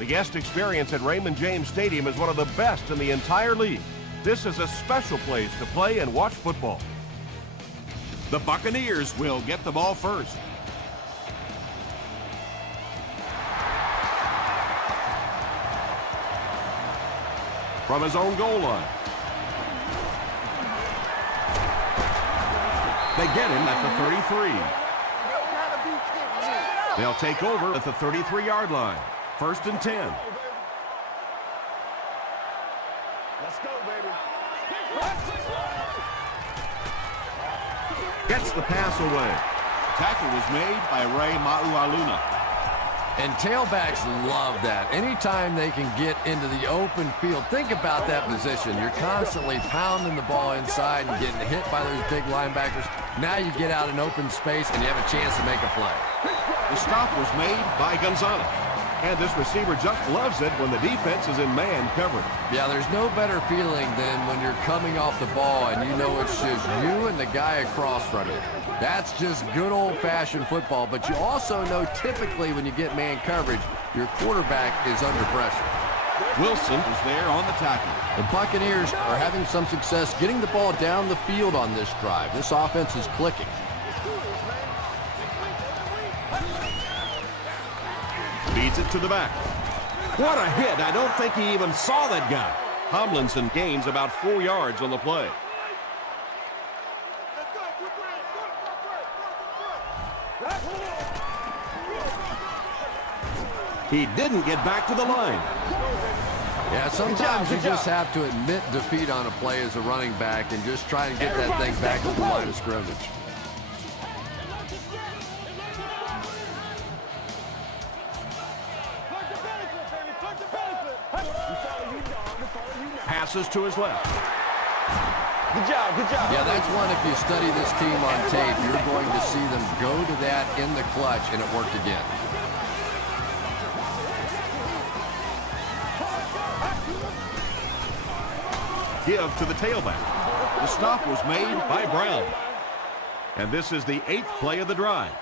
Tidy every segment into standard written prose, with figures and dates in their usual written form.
The guest experience at Raymond James Stadium is one of the best in the entire league. This is a special place to play and watch football. The Buccaneers will get the ball first. From his own goal line. They get him at the 33. They'll take over at the 33-yard line. 1st and 10. Let's go, baby. Gets the pass away. Tackle was made by Ray Maualuna. And tailbacks love that. Anytime they can get into the open field, think about that position. You're constantly pounding the ball inside and getting hit by those big linebackers. Now you get out in open space and you have a chance to make a play. The stop was made by Gonzalez. And this receiver just loves it when the defense is in man coverage. Yeah, there's no better feeling than when you're coming off the ball and you know it's just you and the guy across from you. That's just good old-fashioned football, but you also know typically when you get man coverage, your quarterback is under pressure. Wilson is there on the tackle. The Buccaneers are having some success getting the ball down the field on this drive. This offense is clicking. Feeds it to the back. What a hit. I don't think he even saw that guy. Tomlinson gains about 4 yards on the play. He didn't get back to the line. Yeah, sometimes you just have to admit defeat on a play as a running back and just try and get that thing back to the line of scrimmage. Passes to his left. Good job, good job. Yeah, that's one, if you study this team on tape, you're going to see them go to that in the clutch, and it worked again. Give to the tailback. The stop was made by Brown. And this is the 8th play of the drive.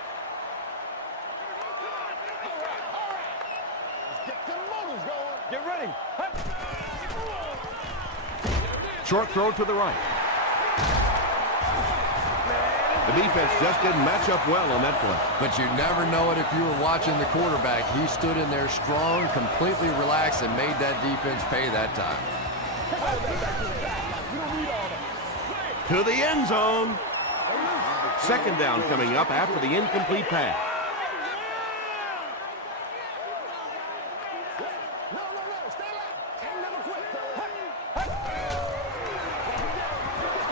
Get ready. Short throw to the right. The defense just didn't match up well on that play. But you never know it if you were watching the quarterback. He stood in there strong, completely relaxed, and made that defense pay that time. To the end zone. 2nd down coming up after the incomplete pass.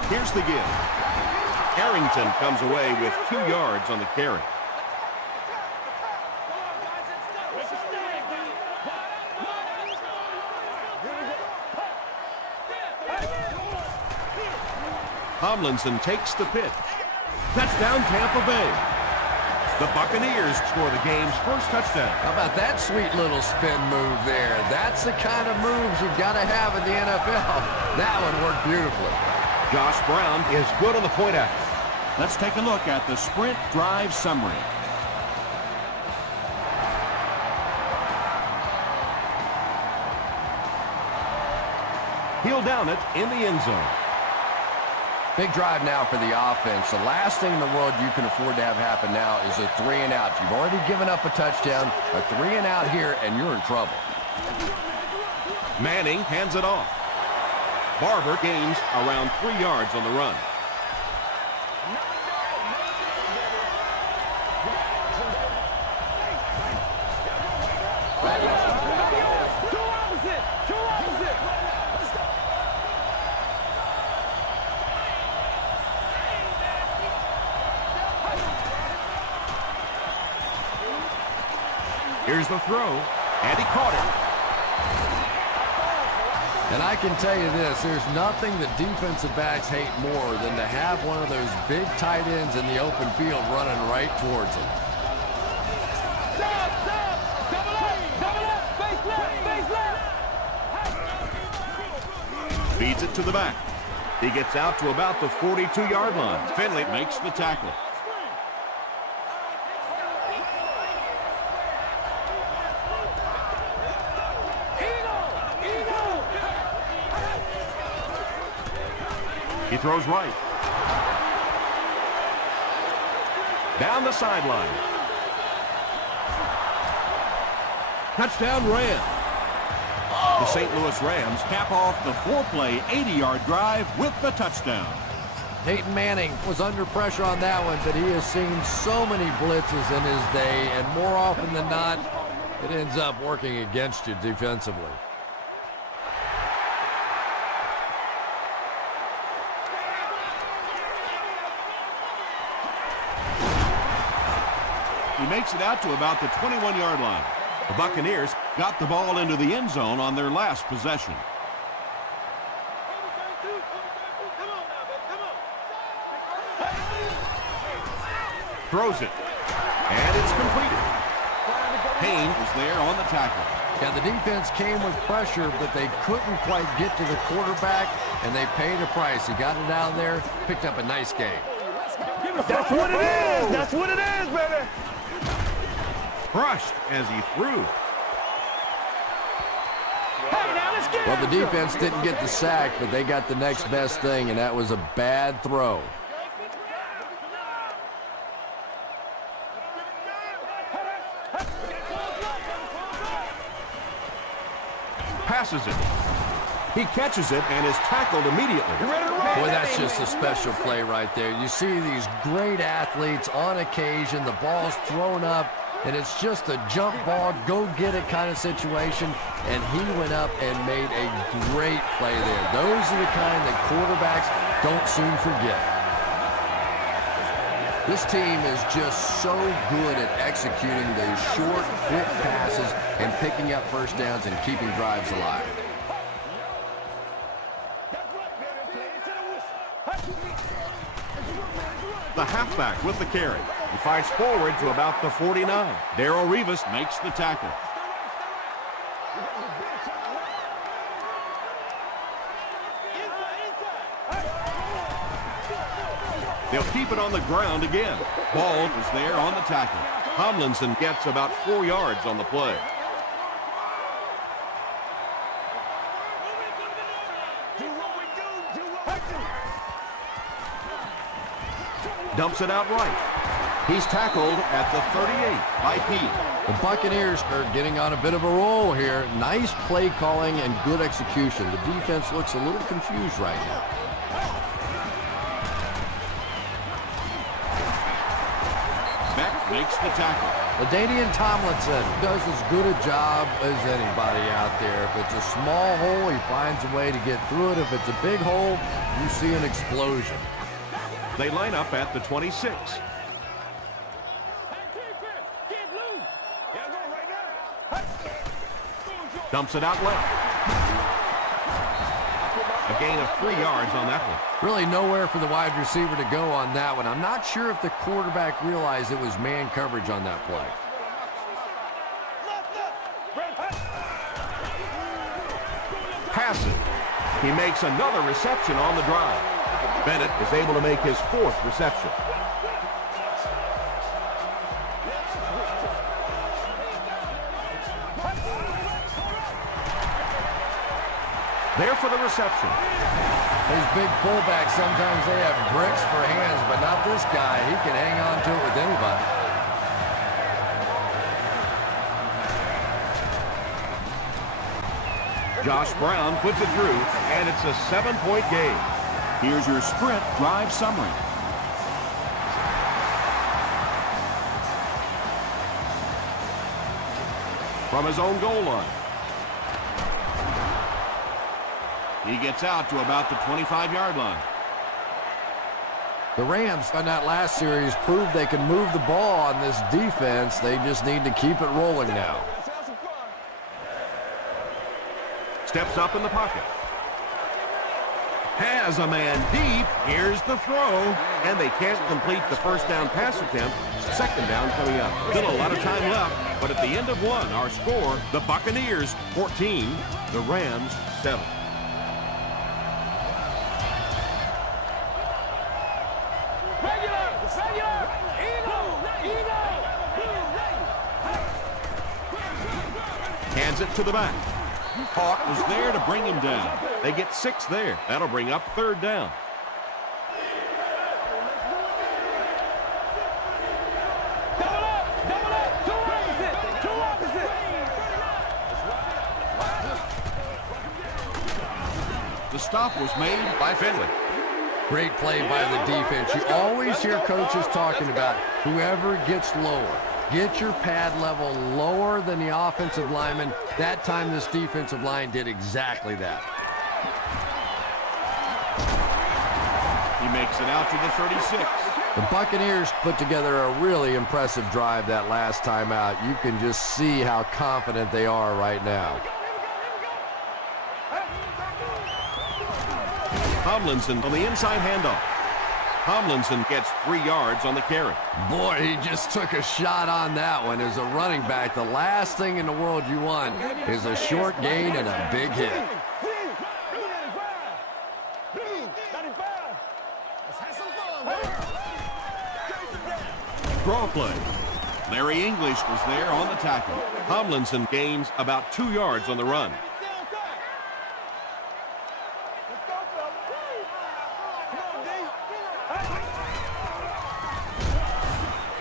Here's the give. Arrington comes away with 2 yards on the carry. Tomlinson takes the pitch. Touchdown, Tampa Bay. The Buccaneers score the game's first touchdown. How about that sweet little spin move there? That's the kind of moves you've got to have in the NFL. That one worked beautifully. Josh Brown is good on the point after. Let's take a look at the sprint drive summary. He'll down it in the end zone. Big drive now for the offense. The last thing in the world you can afford to have happen now is a 3 and out. You've already given up a touchdown, a 3 and out here, and you're in trouble. Manning hands it off. Barber gains around 3 yards on the run. Here's the throw, and he caught it. And I can tell you this, there's nothing the defensive backs hate more than to have one of those big tight ends in the open field running right towards them. Feeds it to the back. He gets out to about the 42-yard line. Finley makes the tackle. He throws right. Down the sideline. Touchdown Rams. The St. Louis Rams Cap off the 4-play, 80-yard drive with the touchdown. Peyton Manning was under pressure on that one, but he has seen so many blitzes in his day, and more often than not, it ends up working against you defensively. He makes it out to about the 21-yard line. The Buccaneers got the ball into the end zone on their last possession. throws it. And it's completed. Payne was there on the tackle. Yeah, the defense came with pressure, but they couldn't quite get to the quarterback, and they paid a price. He got it down there, picked up a nice game. That's what it is. That's what it is, baby. Crushed as he threw. Hey, now let's get Well, the defense didn't get the sack, but they got the next best thing, and that was a bad throw. Passes it. He catches it and is tackled immediately. Boy, that's just a special play right there. You see these great athletes on occasion, the ball's thrown up, and it's just a jump ball, go-get-it kind of situation, and he went up and made a great play there. Those are the kind that quarterbacks don't soon forget. This team is just so good at executing those short, quick passes and picking up first downs and keeping drives alive. The halfback with the carry. He fights forward to about the 49. Darrelle Revis makes the tackle. They'll keep it on the ground again. Ball was there on the tackle. Tomlinson gets about 4 yards on the play. Dumps it out right. He's tackled at the 38 by Pete. The Buccaneers are getting on a bit of a roll here. Nice play calling and good execution. The defense looks a little confused right now. Beck makes the tackle. LaDainian Tomlinson does as good a job as anybody out there. If it's a small hole, he finds a way to get through it. If it's a big hole, you see an explosion. They line up at the 26. Dumps it out left. A gain of 3 yards on that one. Really nowhere for the wide receiver to go on that one. I'm not sure if the quarterback realized it was man coverage on that play. Passes. He makes another reception on the drive. Bennett is able to make his 4th reception. There for the reception. These big fullbacks, sometimes they have bricks for hands, but not this guy. He can hang on to it with anybody. Josh Brown puts it through, and it's a 7-point game. Here's your sprint drive summary. From his own goal line. He gets out to about the 25-yard line. The Rams on that last series proved they can move the ball on this defense. They just need to keep it rolling now. Steps up in the pocket. Has a man deep. Here's the throw. And they can't complete the first down pass attempt. Second down coming up. Still a lot of time left, but at the end of one, our score, the Buccaneers 14, the Rams 7. Hands it to the back. Hawk was there to bring him down. They get 6 there. That'll bring up 3rd down. The stop was made by Finley. Great play by the defense. You always hear coaches talking about whoever gets lower. Get your pad level lower than the offensive lineman. That time this defensive line did exactly that. He makes it out to the 36. The Buccaneers put together a really impressive drive that last time out. You can just see how confident they are right now. Tomlinson on the inside handoff. Tomlinson gets 3 yards on the carry. Boy, he just took a shot on that one. As a running back, the last thing in the world you want is a short gain and a big hit. Draw play. Larry English was there on the tackle. Tomlinson gains about 2 yards on the run.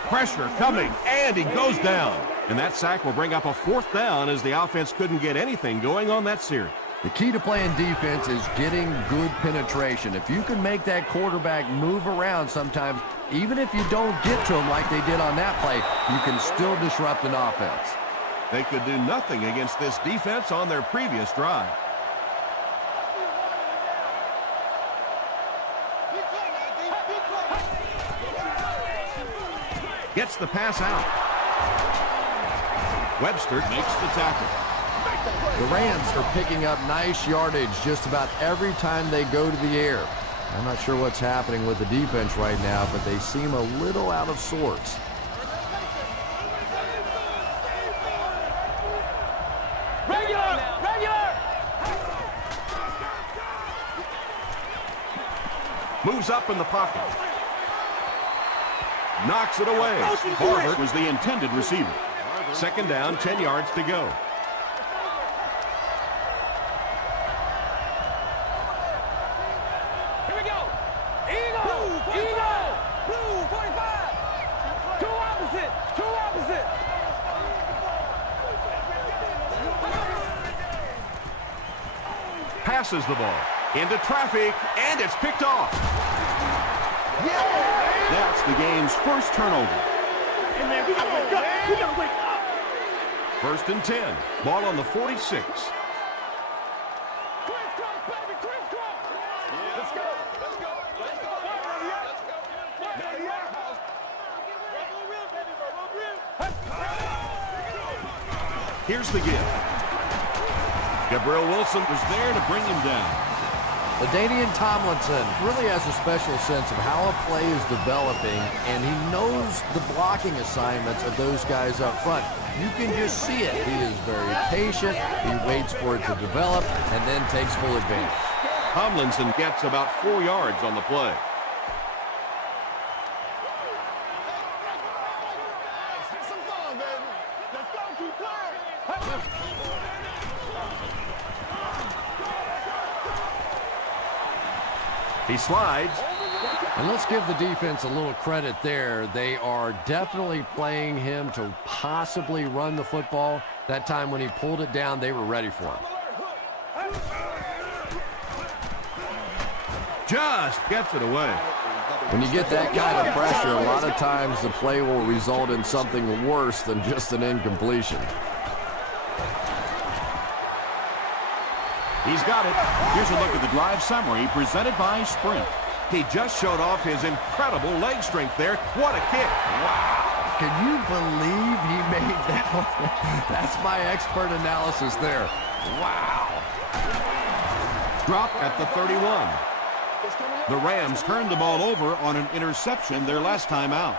Pressure coming, and he goes down. And that sack will bring up a 4th down as the offense couldn't get anything going on that series. The key to playing defense is getting good penetration. If you can make that quarterback move around sometimes, even if you don't get to him like they did on that play, you can still disrupt an offense. They could do nothing against this defense on their previous drive. Gets the pass out. Webster makes the tackle. The Rams are picking up nice yardage just about every time they go to the air. I'm not sure what's happening with the defense right now, but they seem a little out of sorts. Moves up in the pocket. Knocks it away. Barber was the intended receiver. 2nd down, 10 yards to go. Here we go. Eagle. Eagle. Blue 45. Two opposite. Passes the ball into traffic, and it's picked off. That's the game's first turnover. Hey, man, we gotta wake up. We gotta wake up. 1st and 10. Ball on the 46. Crisscross, baby, crisscross. Let's go. Let's go. Let's go. Here's the give. Gabriel Wilson was there to bring him down. LaDainian Tomlinson really has a special sense of how a play is developing, and he knows the blocking assignments of those guys up front. You can just see it. He is very patient. He waits for it to develop and then takes full advantage. Tomlinson gets about 4 yards on the play. He slides. And let's give the defense a little credit there. They are definitely playing him to possibly run the football. That time when he pulled it down, they were ready for him. Just gets it away. When you get that kind of pressure, a lot of times the play will result in something worse than just an incompletion. He's got it. Here's a look at the drive summary presented by Sprint. He just showed off his incredible leg strength there. What a kick. Wow. Can you believe he made that one? That's my expert analysis there. Wow. Drop at the 31. The Rams turned the ball over on an interception their last time out.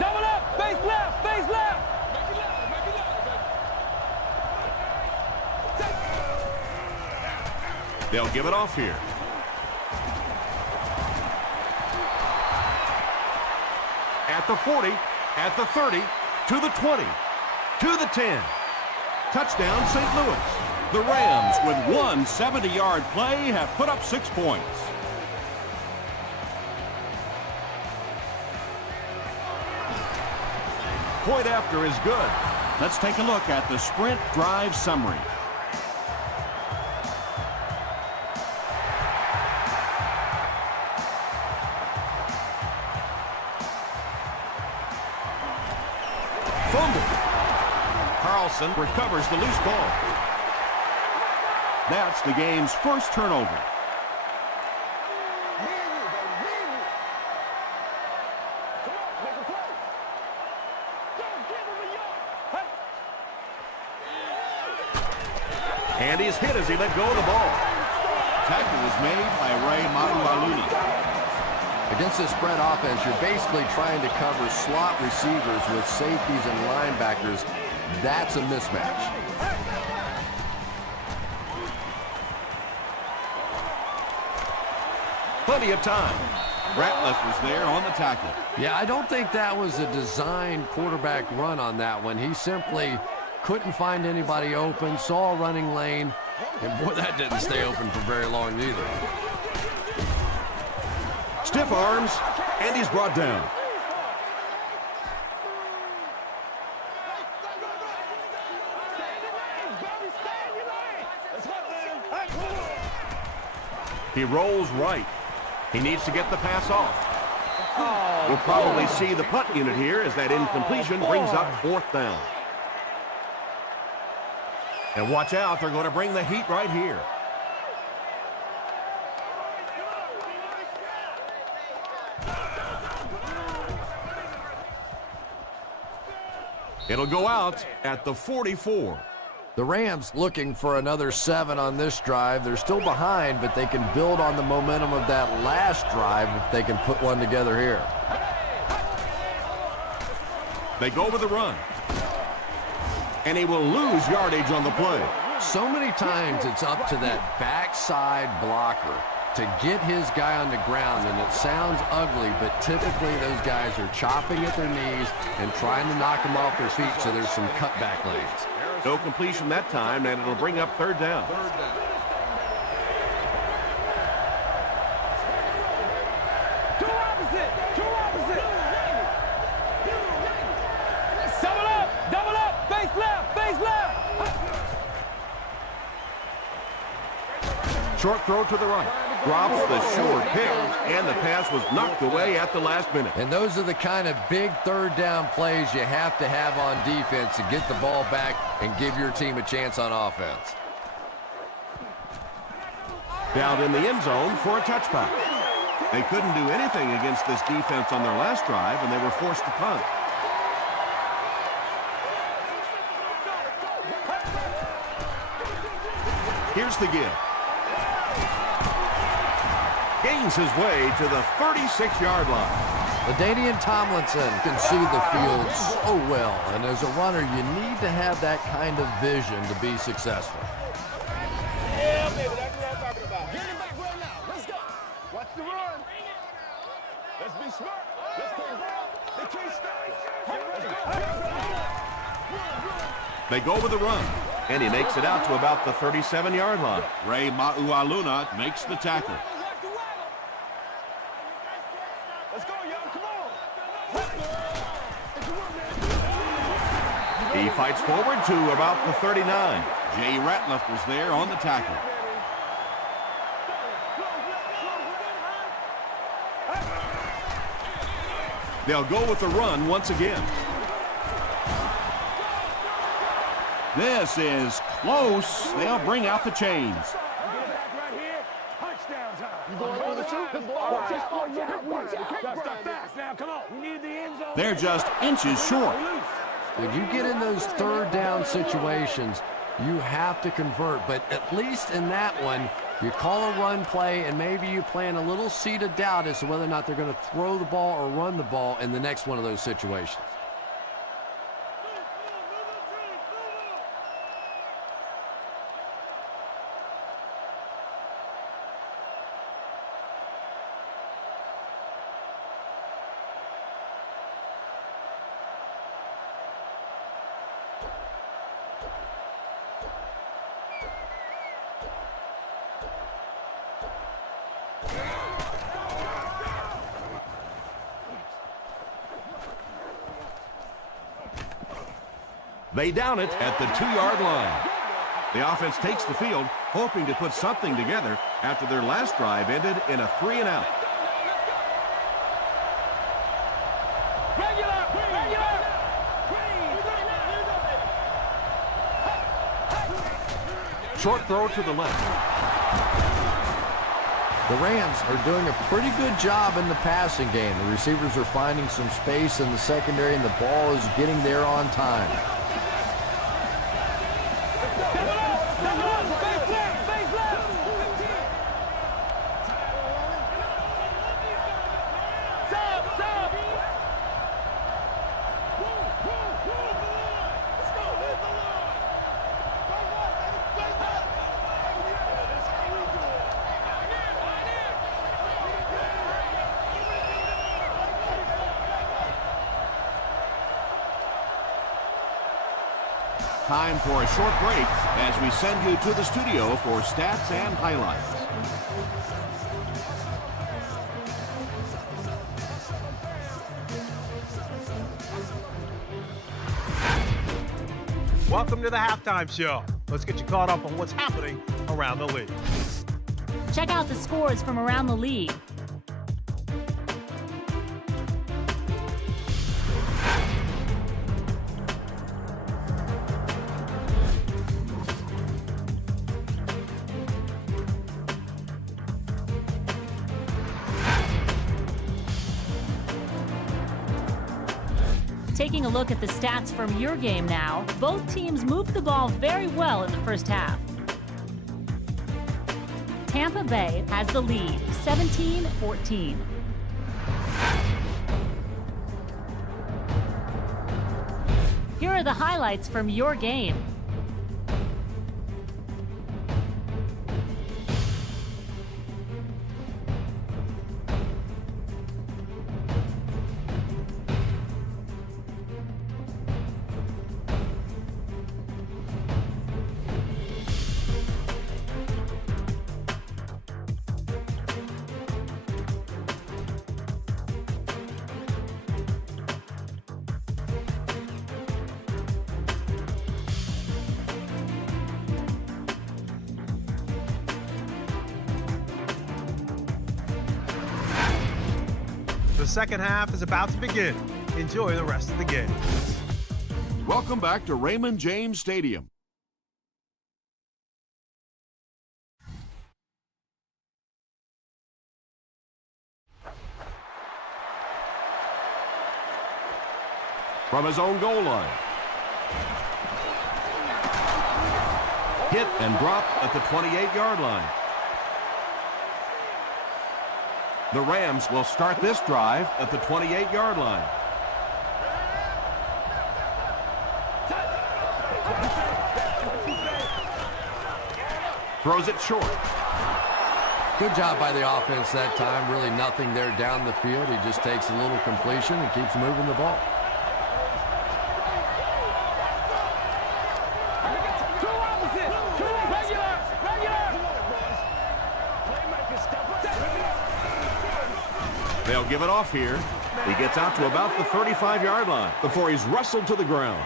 Double up, face left, face left. They'll give it off here. At the 40, at the 30, to the 20, to the 10. Touchdown, St. Louis. The Rams, with one 70-yard play, have put up 6 points. point after is good. Let's take a look at the sprint drive summary. Fumble. Carlson recovers the loose ball. That's the game's first turnover. And he's hit as he let go of the ball. Tackle was made by Ray Maualuna. Against this spread offense, you're basically trying to cover slot receivers with safeties and linebackers. That's a mismatch. Plenty of time. Ratliff was there on the tackle. Yeah, I don't think that was a designed quarterback run on that one. He simply couldn't find anybody open, saw a running lane, and boy, that didn't stay open for very long either. Stiff arms, and he's brought down. He rolls right. He needs to get the pass off. We'll probably see the punt unit here as that incompletion brings up 4th down. And watch out, they're going to bring the heat right here. It'll go out at the 44. The Rams looking for another 7 on this drive. They're still behind, but they can build on the momentum of that last drive if they can put one together here. They go with the run. And he will lose yardage on the play. So many times it's up to that backside blocker to get his guy on the ground, and it sounds ugly, but typically those guys are chopping at their knees and trying to knock them off their feet, so there's some cutback lanes. No completion that time, and it'll bring up 3rd down. Two opposite. Double up, face left. Short throw to the right. Drops the short pick, and the pass was knocked away at the last minute. And those are the kind of big 3rd down plays you have to have on defense to get the ball back and give your team a chance on offense. Down in the end zone for a touchback. They couldn't do anything against this defense on their last drive, and they were forced to punt. Here's the give. Gains his way to the 36-yard line. LaDainian Tomlinson can see the field so well, and as a runner, you need to have that kind of vision to be successful. Yeah, baby, that's what I'm talking about. Get him back right now. Let's go. Watch the run. Let's be smart. Let's go. They can't stay. They go with the run, and he makes it out to about the 37-yard line. Ray Maualuna makes the tackle. Let's go, y'all. Come on. He fights forward to about the 39. Jay Ratliff was there on the tackle. They'll go with the run once again. This is close. They'll bring out the chains. They're just inches short. When you get in those 3rd down situations, you have to convert. But at least in that one, you call a run play, and maybe you plant a little seed of doubt as to whether or not they're going to throw the ball or run the ball in the next one of those situations. They down it at the 2-yard line. The offense takes the field, hoping to put something together after their last drive ended in a 3-and-out. Short throw to the left. The Rams are doing a pretty good job in the passing game. The receivers are finding some space in the secondary, and the ball is getting there on time. Time for a short break as we send you to the studio for stats and highlights. Welcome to the halftime show. Let's get you caught up on what's happening around the league. Check out the scores from around the league. Taking a look at the stats from your game now, both teams moved the ball very well in the first half. Tampa Bay has the lead, 17-14. Here are the highlights from your game. The second half is about to begin. Enjoy the rest of the game. Welcome back to Raymond James Stadium. From his own goal line. Hit and drop at the 28-yard line. The Rams will start this drive at the 28-yard line. Throws it short. Good job by the offense that time. Really nothing there down the field. He just takes a little completion and keeps moving the ball. They'll give it off here. He gets out to about the 35-yard line before he's wrestled to the ground.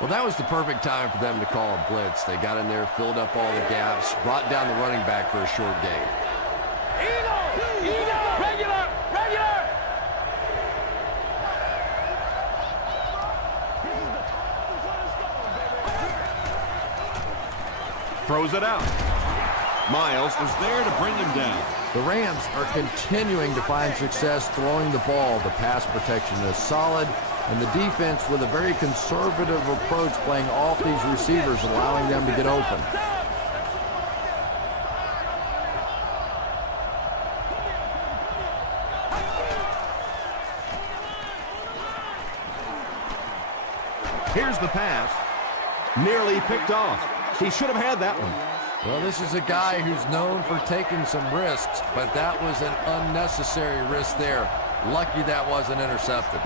Well, that was the perfect time for them to call a blitz. They got in there, filled up all the gaps, brought down the running back for a short gain. Regular! Throws it out. Miles was there to bring him down. The Rams are continuing to find success throwing the ball. The pass protection is solid, and the defense with a very conservative approach playing off these receivers, allowing them to get open. Here's the pass. Nearly picked off. He should have had that one. Well, this is a guy who's known for taking some risks, but that was an unnecessary risk there. Lucky that wasn't intercepted.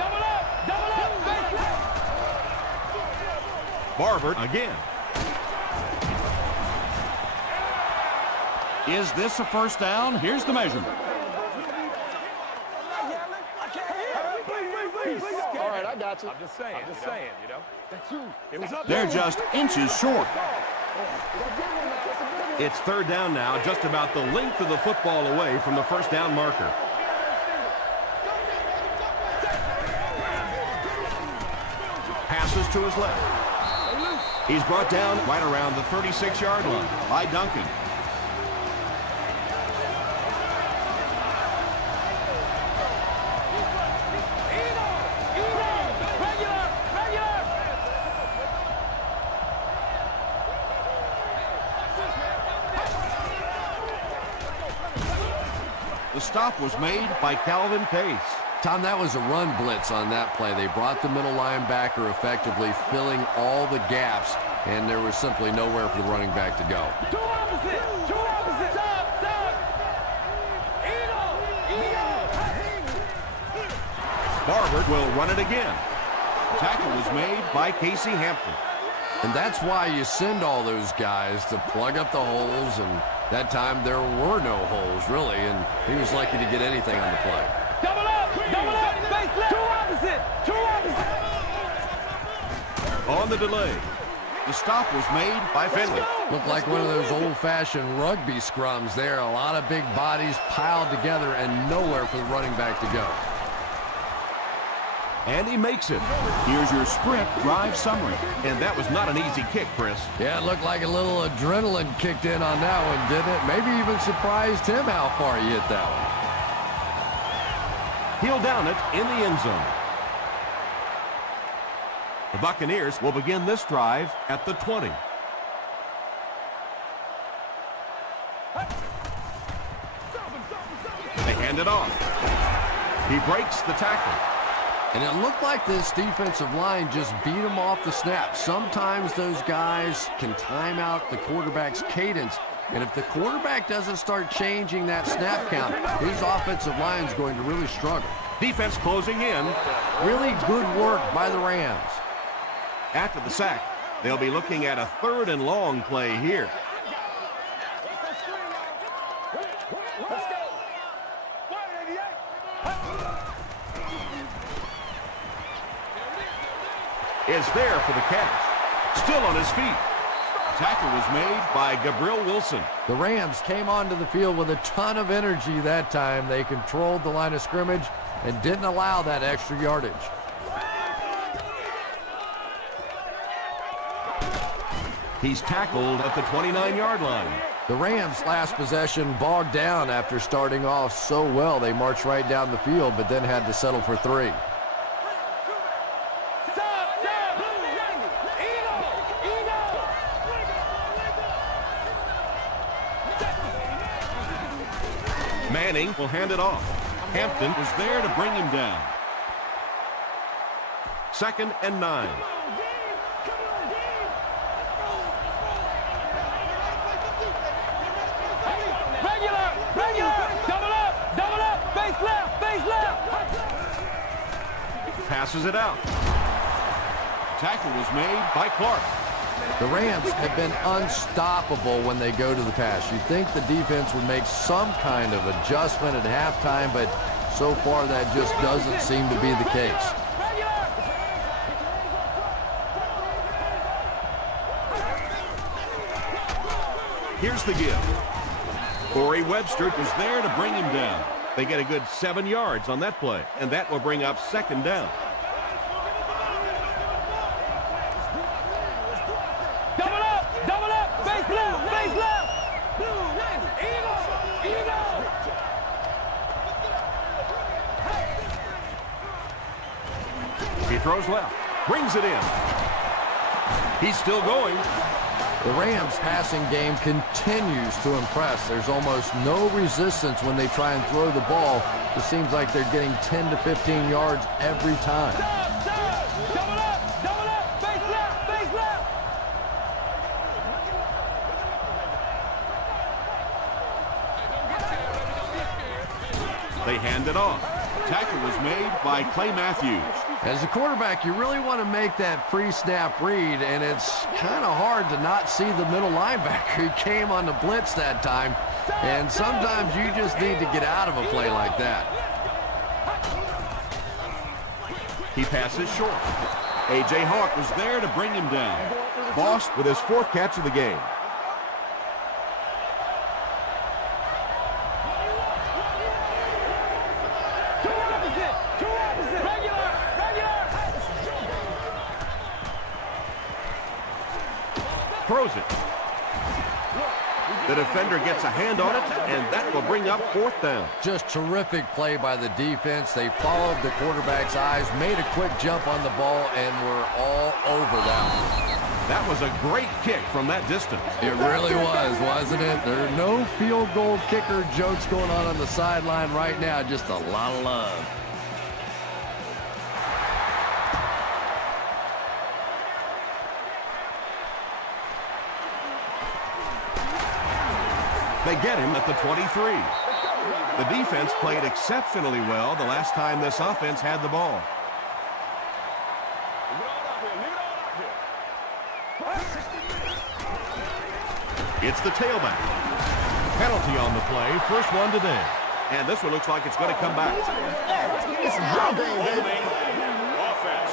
Barber again. Is this a first down? Here's the measurement. All right, I got you. I'm just saying, you know. That's you. It was up They're there. just inches short. It's third down now, just about the length of the football away from the first down marker. Passes to his left. He's brought down right around the 36-yard line by Duncan. The stop was made by Calvin Pace. Tom, that was a run blitz on that play. They brought the middle linebacker effectively, filling all the gaps, and there was simply nowhere for the running back to go. Two opposite. Stop. Barber will run it again. Tackle was made by Casey Hampton. And that's why you send all those guys to plug up the holes, and that time there were no holes, really, and he was lucky to get anything on the play. Double up, face left. Two opposite. On the delay, the stop was made by Finley. Looked like one of those old-fashioned rugby scrums there. A lot of big bodies piled together and nowhere for the running back to go. And he makes it. Here's your sprint drive summary. And that was not an easy kick, Chris. Yeah, it looked like a little adrenaline kicked in on that one, didn't it? Maybe even surprised him how far he hit that one. He'll down it in the end zone. The Buccaneers will begin this drive at the 20. They hand it off. He breaks the tackle. And it looked like this defensive line just beat him off the snap. Sometimes those guys can time out the quarterback's cadence. And if the quarterback doesn't start changing that snap count, his offensive line is going to really struggle. Defense closing in. Really good work by the Rams. After the sack, they'll be looking at a 3rd and long play here. Let's go. Is there for the catch. Still on his feet. Tackle was made by Gabriel Wilson. The Rams came onto the field with a ton of energy that time. They controlled the line of scrimmage and didn't allow that extra yardage. He's tackled at the 29-yard line. The Rams' last possession bogged down after starting off so well. They marched right down the field, but then had to settle for 3. Manning will hand it off. Hampton was there to bring him down. 2nd and 9. Passes it out. Tackle was made by Clark. The Rams have been unstoppable when they go to the pass. You'd think the defense would make some kind of adjustment at halftime, but so far that just doesn't seem to be the case. Here's the give. Corey Webster was there to bring him down. They get a good 7 yards on that play, and that will bring up 2nd down. Double up, face left. He throws left, brings it in. He's still going. The Rams' passing game continues to impress. There's almost no resistance when they try and throw the ball. It seems like they're getting 10 to 15 yards every time. Double up, face left. They hand it off. Tackle was made by Clay Matthews. As a quarterback, you really want to make that pre-snap read, and it's kind of hard to not see the middle linebacker. He came on the blitz that time, and sometimes you just need to get out of a play like that. He passes short. A.J. Hawk was there to bring him down. Boss with his 4th catch of the game. Throws it. The defender gets a hand on it, and that will bring up 4th down. Just terrific play by the defense. They followed the quarterback's eyes, made a quick jump on the ball, and were all over that one. That was a great kick from that distance. It really was, wasn't it? There are no field goal kicker jokes going on the sideline right now. Just a lot of love. They get him at the 23. The defense played exceptionally well the last time this offense had the ball. It's the tailback. Penalty on the play, first one today. And this one looks like it's going to come back. It's your game, baby. Offense.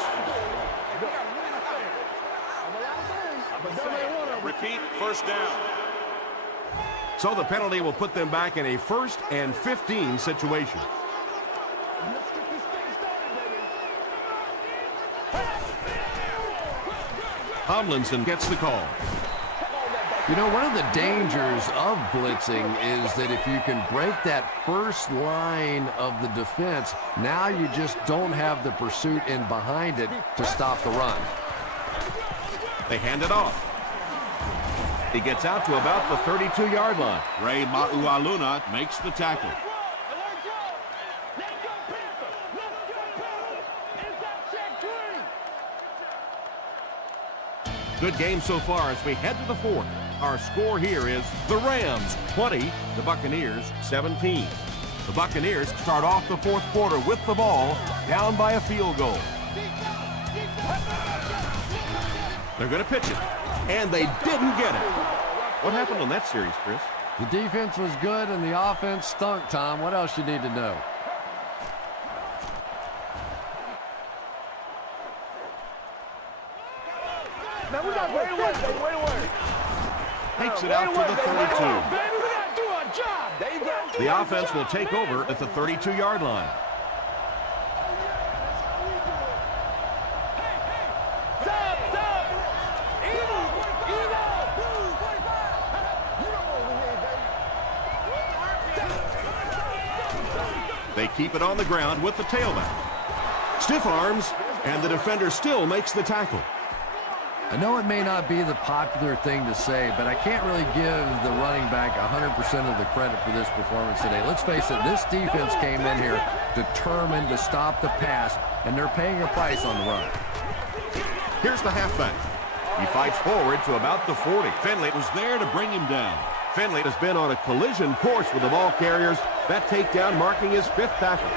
Repeat, first down. So the penalty will put them back in a 1st and 15 situation. Tomlinson gets the call. You know, one of the dangers of blitzing is that if you can break that first line of the defense, now you just don't have the pursuit in behind it to stop the run. They hand it off. He gets out to about the 32-yard line. Ray Maualuna makes the tackle. Good game so far as we head to the 4th. Our score here is the Rams 20, the Buccaneers 17. The Buccaneers start off the 4th quarter with the ball, down by a field goal. They're going to pitch it, and they didn't get it. What happened on that series, Chris? The defense was good and the offense stunk, Tom. What else you need to know? Man, we got way to work, baby. Way to work. Takes it out to the 32. Baby, we got to do our job. There you go. The offense will take over at the 32-yard line. They keep it on the ground with the tailback. Stiff arms, and the defender still makes the tackle. I know it may not be the popular thing to say, but I can't really give the running back 100% of the credit for this performance today. Let's face it, this defense came in here determined to stop the pass, and they're paying a price on the run. Here's the halfback. He fights forward to about the 40. Finley was there to bring him down. Finley has been on a collision course with the ball carriers. That takedown marking his 5th tackle.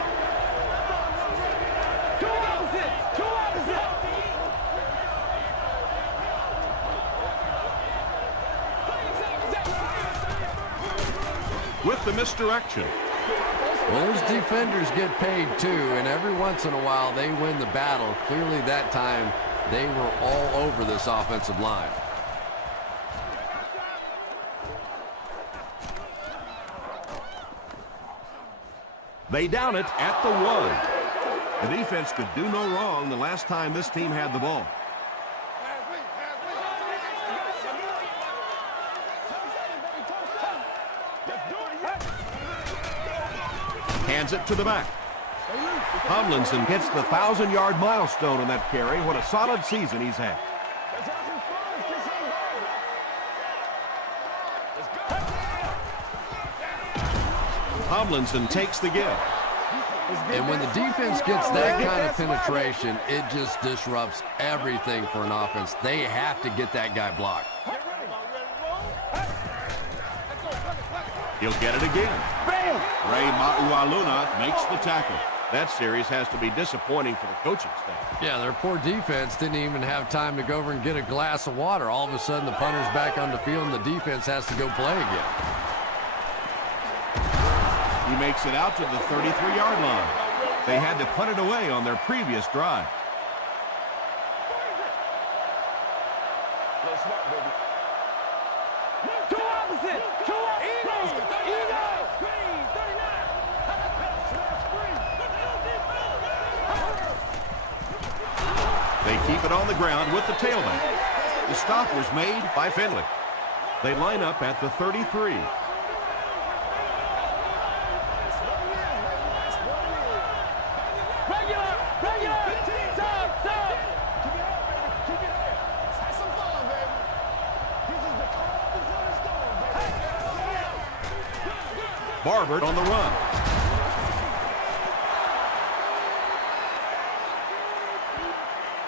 With the misdirection. Well, those defenders get paid too, and every once in a while they win the battle. Clearly that time they were all over this offensive line. They down it at the 1. The defense could do no wrong the last time this team had the ball. Hands it to the back. Tomlinson hits the 1,000-yard milestone on that carry. What a solid season he's had. Tomlinson takes the give. And when the defense gets that kind of penetration, it just disrupts everything for an offense. They have to get that guy blocked. He'll get it again. Ray Maualuna makes the tackle. That series has to be disappointing for the coaching staff. Yeah, their poor defense didn't even have time to go over and get a glass of water. All of a sudden, the punter's back on the field, and the defense has to go play again. He makes it out to the 33-yard line. They had to punt it away on their previous drive. Let's smart, baby. Two opposite. Two Eagles. Eagles. They keep it on the ground with the tailback. The stop was made by Finley. They line up at the 33. Barber on the run.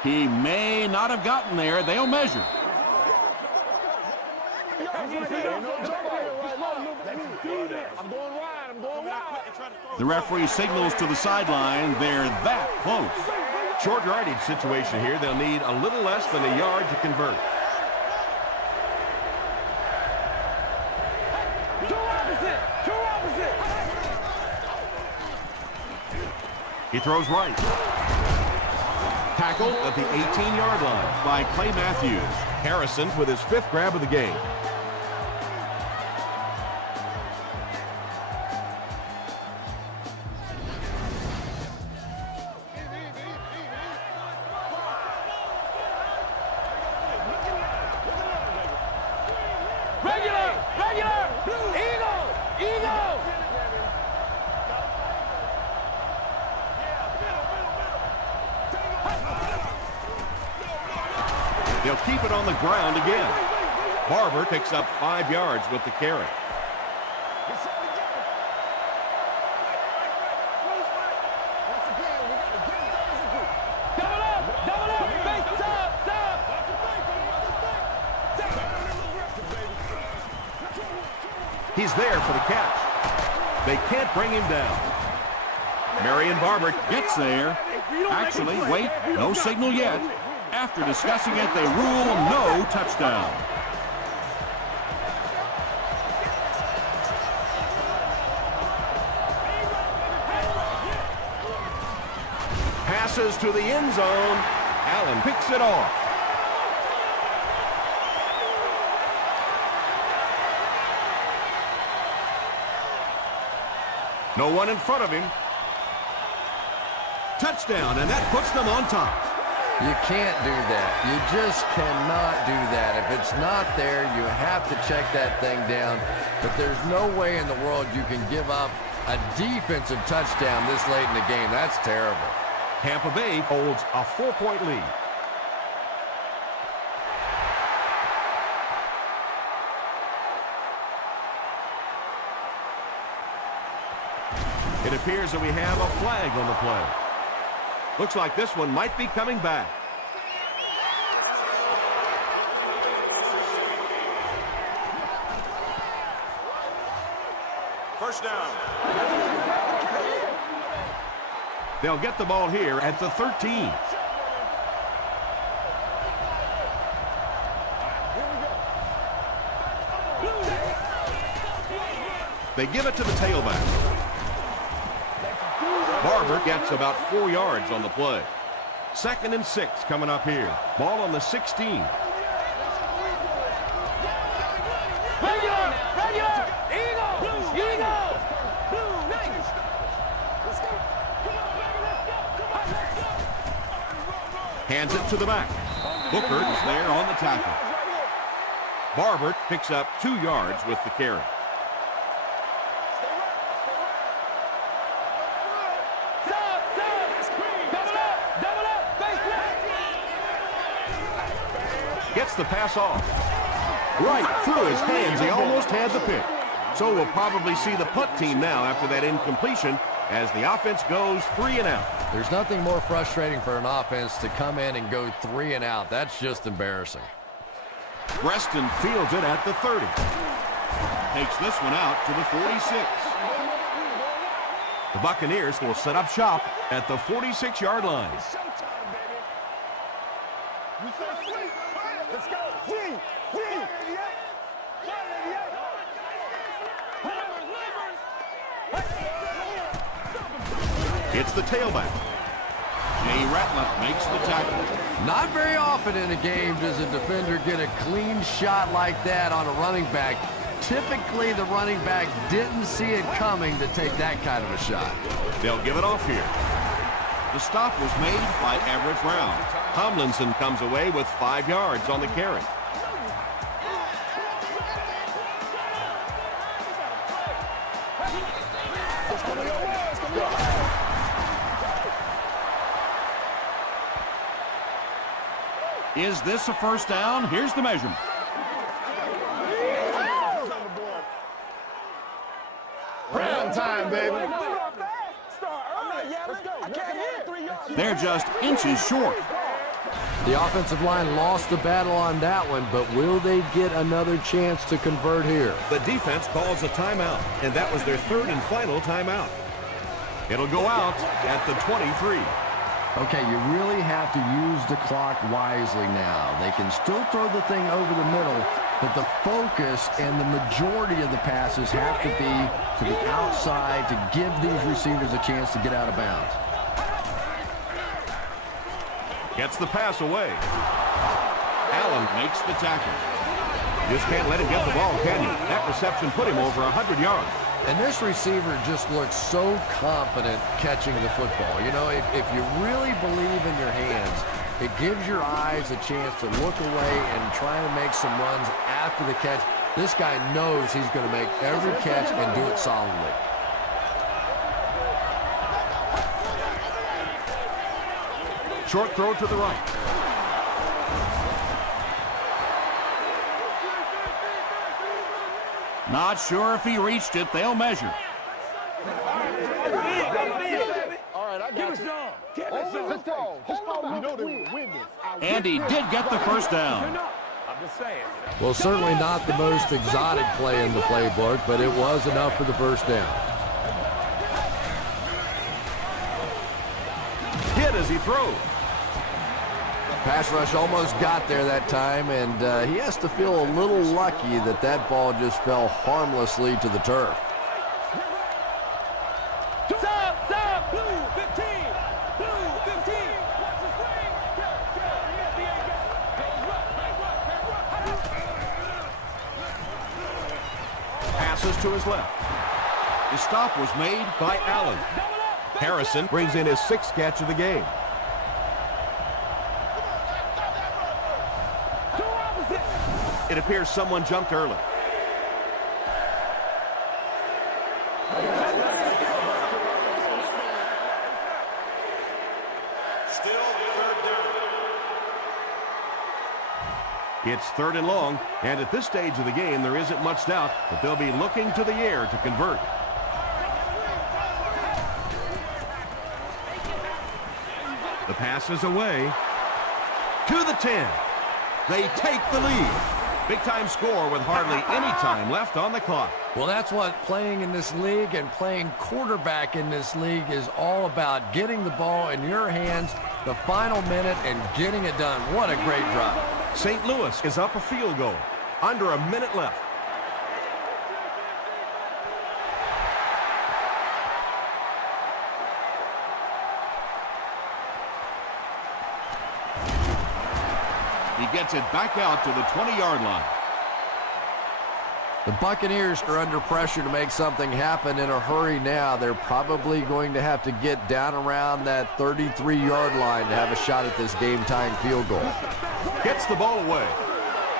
He may not have gotten there. They'll measure. The referee signals to the sideline. They're that close. Short yardage situation here. They'll need a little less than a yard to convert. He throws right. Tackled at the 18-yard line by Clay Matthews. Harrison with his 5th grab of the game. They'll keep it on the ground again. Barber picks up 5 yards with the carry. He's there for the catch. They can't bring him down. Marion Barber gets there. Actually, wait, no signal yet. After discussing it, they rule no touchdown. Passes to the end zone. Allen picks it off. No one in front of him. Touchdown, and that puts them on top. You can't do that. You just cannot do that. If it's not there, you have to check that thing down. But there's no way in the world you can give up a defensive touchdown this late in the game. That's terrible. Tampa Bay holds a 4-point lead. It appears that we have a flag on the play. Looks like this one might be coming back. First down. They'll get the ball here at the 13. They give it to the tailback. Barber gets about 4 yards on the play. 2nd and 6 coming up here. Ball on the 16. Regular! Eagles! Eagles! Hands it to the back. Booker is there on the tackle. Barber picks up 2 yards with the carry. Gets the pass off. Right through his hands. He almost had the pick. So we'll probably see the punt team now after that incompletion as the offense goes 3 and out. There's nothing more frustrating for an offense to come in and go 3 and out. That's just embarrassing. Preston fields it at the 30. Takes this one out to the 46. The Buccaneers will set up shop at the 46-yard line. Let's go. It's the tailback. Jay Ratliff makes the tackle. Not very often in a game does a defender get a clean shot like that on a running back. Typically, the running back didn't see it coming to take that kind of a shot. They'll give it off here. The stop was made by Everett Brown. Tomlinson comes away with 5 yards on the carry. Is this a first down? Here's the measurement. Round time, baby. They're just inches short. The offensive line lost the battle on that one, but will they get another chance to convert here? The defense calls a timeout, and that was their third and final timeout. It'll go out at the 23. Okay, you really have to use the clock wisely now. They can still throw the thing over the middle, but the focus and the majority of the passes have to be to the outside to give these receivers a chance to get out of bounds. Gets the pass away. Allen makes the tackle. Just can't let him get the ball, can you? That reception put him over 100 yards. And this receiver just looks so confident catching the football. You know, if you really believe in your hands, it gives your eyes a chance to look away and try to make some runs after the catch. This guy knows he's going to make every catch and do it solidly. Short throw to the right. Not sure if he reached it. They'll measure. And he did get the first down. Well, certainly not the most exotic play in the playbook, but it was enough for the first down. Hit as he throws. Pass rush almost got there that time, and he has to feel a little lucky that that ball just fell harmlessly to the turf. Stop! Blue 15! Blue 15! Watch the swing! Passes to his left. The stop was made by Allen. Harrison brings in his 6th catch of the game. It appears someone jumped early. It's 3rd and long, and at this stage of the game, there isn't much doubt that they'll be looking to the air to convert. The pass is away to the 10. They take the lead. Big-time score with hardly any time left on the clock. Well, that's what playing in this league and playing quarterback in this league is all about, getting the ball in your hands the final minute and getting it done. What a great drive. St. Louis is up a field goal. Under a minute left. He gets it back out to the 20-yard line. The Buccaneers are under pressure to make something happen in a hurry now. They're probably going to have to get down around that 33-yard line to have a shot at this game-tying field goal. Gets the ball away.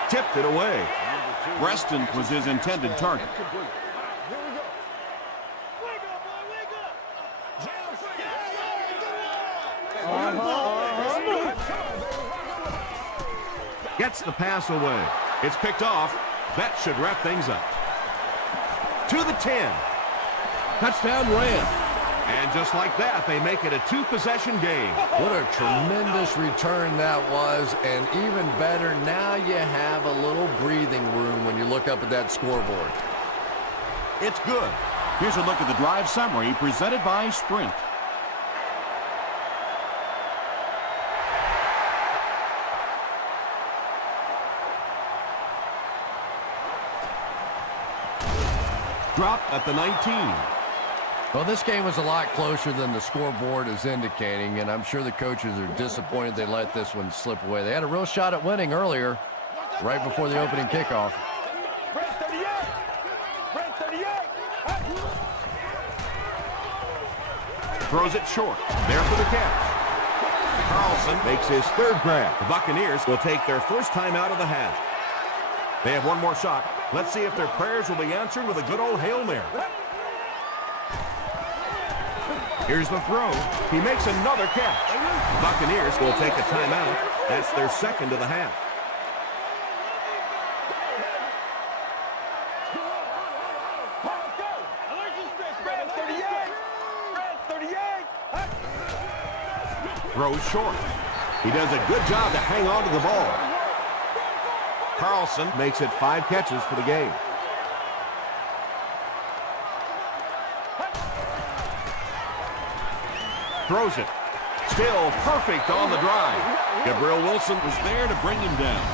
Tipped it away. Reston was his intended target. Gets the pass away. It's picked off. That should wrap things up. To the 10. Touchdown Rams. And just like that, they make it a 2-possession game. What a tremendous return that was, and even better, now you have a little breathing room when you look up at that scoreboard. It's good. Here's a look at the drive summary presented by Sprint. Dropped at the 19. Well, this game was a lot closer than the scoreboard is indicating, and I'm sure the coaches are disappointed they let this one slip away. They had a real shot at winning earlier, right before the opening kickoff. Brent 38. Brent 38. Throws it short. There for the catch. Carlson makes his third grab. The Buccaneers will take their first time out of the half. They have one more shot. Let's see if their prayers will be answered with a good old Hail Mary. Here's the throw. He makes another catch. The Buccaneers will take a timeout. That's their second of the half. Brent 38. Brent 38. Throws short. He does a good job to hang on to the ball. Carlson makes it 5 catches for the game. Throws it. Still perfect on the drive. Gabriel Wilson was there to bring him down.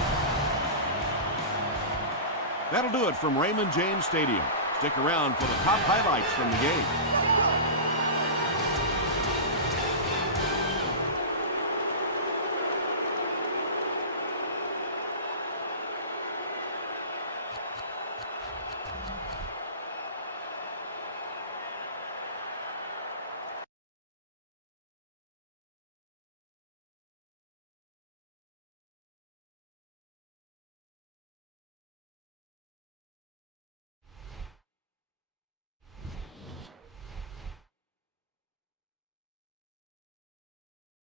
That'll do it from Raymond James Stadium. Stick around for the top highlights from the game.